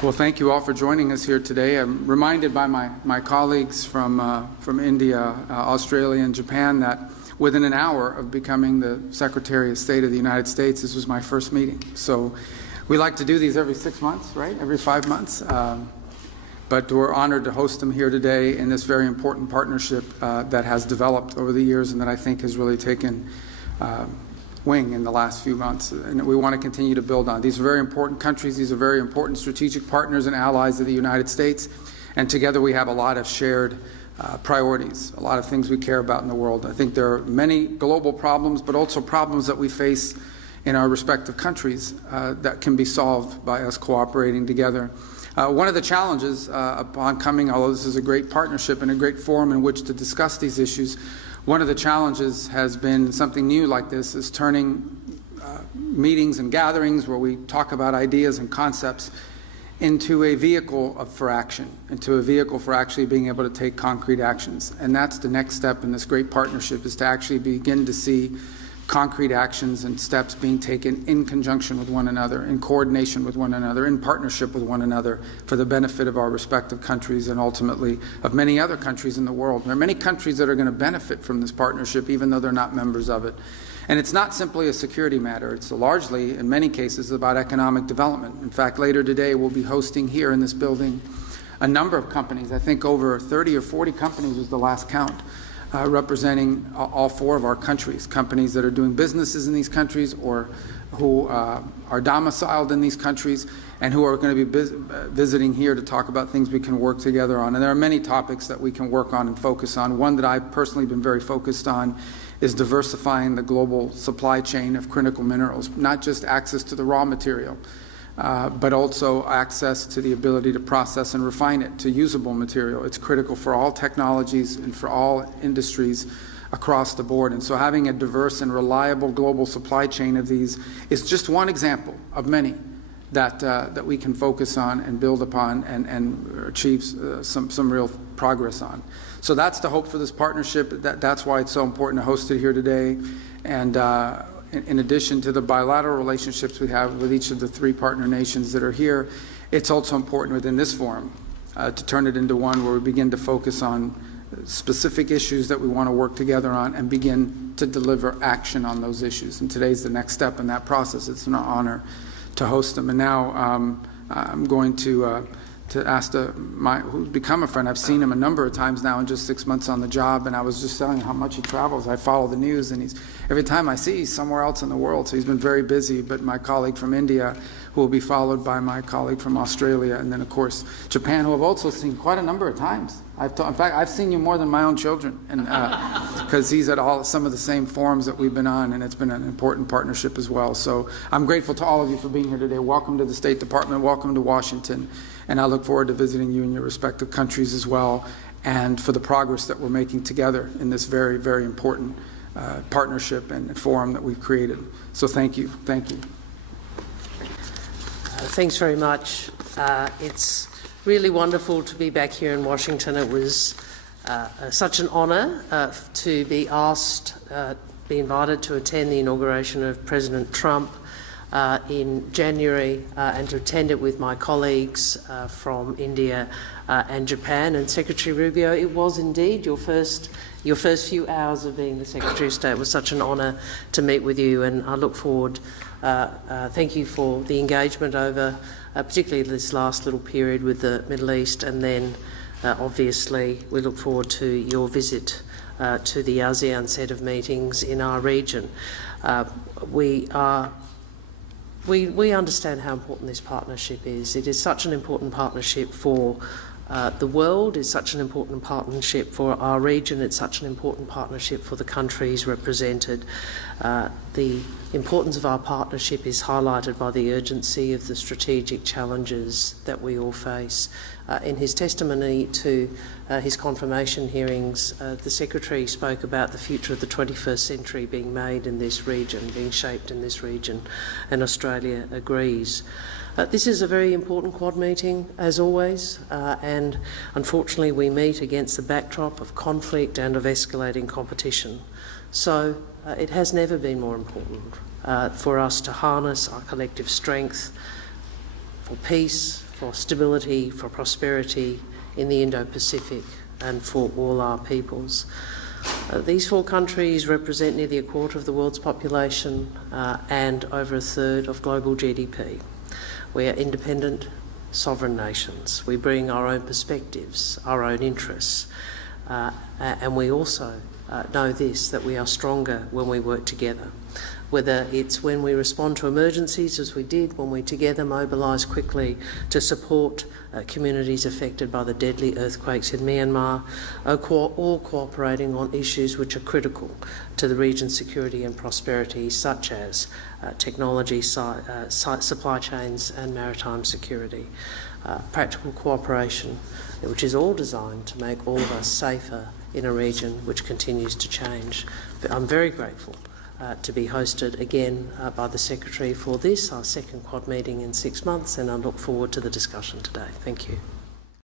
Well, thank you all for joining us here today. I'm reminded by my colleagues from India, Australia, and Japan that within an hour of becoming the Secretary of State of the United States, this was my first meeting. So we like to do these every 6 months, right? Every 5 months. But we're honored to host them here today in this very important partnership that has developed over the years and that I think has really taken wing in the last few months, and we want to continue to build on. These are very important countries. These are very important strategic partners and allies of the United States, and together we have a lot of shared priorities, a lot of things we care about in the world. I think there are many global problems, but also problems that we face in our respective countries that can be solved by us cooperating together. One of the challenges upon coming, although this is a great partnership and a great forum in which to discuss these issues, one of the challenges has been something new like this, is turning meetings and gatherings where we talk about ideas and concepts into a vehicle for action, into a vehicle for actually being able to take concrete actions. And that's the next step in this great partnership, is to actually begin to see concrete actions and steps being taken in conjunction with one another, in coordination with one another, in partnership with one another for the benefit of our respective countries and ultimately of many other countries in the world. There are many countries that are going to benefit from this partnership even though they're not members of it. And it's not simply a security matter. It's largely, in many cases, about economic development. In fact, later today we'll be hosting here in this building a number of companies. I think over 30 or 40 companies was the last count. Representing all four of our countries, companies that are doing businesses in these countries or who are domiciled in these countries and who are going to be visiting here to talk about things we can work together on. And there are many topics that we can work on and focus on. One that I've personally been very focused on is diversifying the global supply chain of critical minerals, not just access to the raw material, but also access to the ability to process and refine it to usable material. It's critical for all technologies and for all industries across the board. And so having a diverse and reliable global supply chain of these is just one example of many that we can focus on and build upon and achieve some real progress on. So that's the hope for this partnership. That's why it's so important to host it here today. And in addition to the bilateral relationships we have with each of the three partner nations that are here, it's also important within this forum to turn it into one where we begin to focus on specific issues that we want to work together on and begin to deliver action on those issues. And today's the next step in that process. It's an honor to host them. And now I'm going to ask who's become a friend. I've seen him a number of times now in just 6 months on the job, and I was just telling how much he travels. I follow the news, and every time I see he's somewhere else in the world, so he's been very busy. But my colleague from India, who will be followed by my colleague from Australia, and then of course Japan, who I've also seen quite a number of times. In fact, I've seen you more than my own children, and because he's at some of the same forums that we've been on, and it's been an important partnership as well. So I'm grateful to all of you for being here today. Welcome to the State Department. Welcome to Washington. And I look forward to visiting you in your respective countries as well, and for the progress that we're making together in this very, very important partnership and forum that we've created. So thank you. Thank you. Thanks very much. It's really wonderful to be back here in Washington. It was such an honour to be be invited to attend the inauguration of President Trump in January and to attend it with my colleagues from India and Japan. And Secretary Rubio, it was indeed your first few hours of being the Secretary of State. It was such an honour to meet with you, and I look forward. Thank you for the engagement over particularly this last little period with the Middle East, and then obviously we look forward to your visit to the ASEAN set of meetings in our region. We understand how important this partnership is. It is such an important partnership for the world. It's such an important partnership for our region. It's such an important partnership for the countries represented. The importance of our partnership is highlighted by the urgency of the strategic challenges that we all face. In his testimony to his confirmation hearings, the Secretary spoke about the future of the 21st century being made in this region, being shaped in this region, and Australia agrees. This is a very important Quad meeting, as always, and unfortunately we meet against the backdrop of conflict and of escalating competition. So it has never been more important for us to harness our collective strength for peace, for stability, for prosperity in the Indo-Pacific and for all our peoples. These 4 countries represent nearly a quarter of the world's population and over a third of global GDP. We are independent, sovereign nations. We bring our own perspectives, our own interests, and we also know this, that we are stronger when we work together. Whether it's when we respond to emergencies, as we did when we together mobilise quickly to support communities affected by the deadly earthquakes in Myanmar, or cooperating on issues which are critical to the region's security and prosperity, such as technology, supply chains and maritime security. Practical cooperation, which is all designed to make all of us safer in a region which continues to change. I'm very grateful to be hosted again by the Secretary for this, our second Quad meeting in 6 months, and I look forward to the discussion today. Thank you.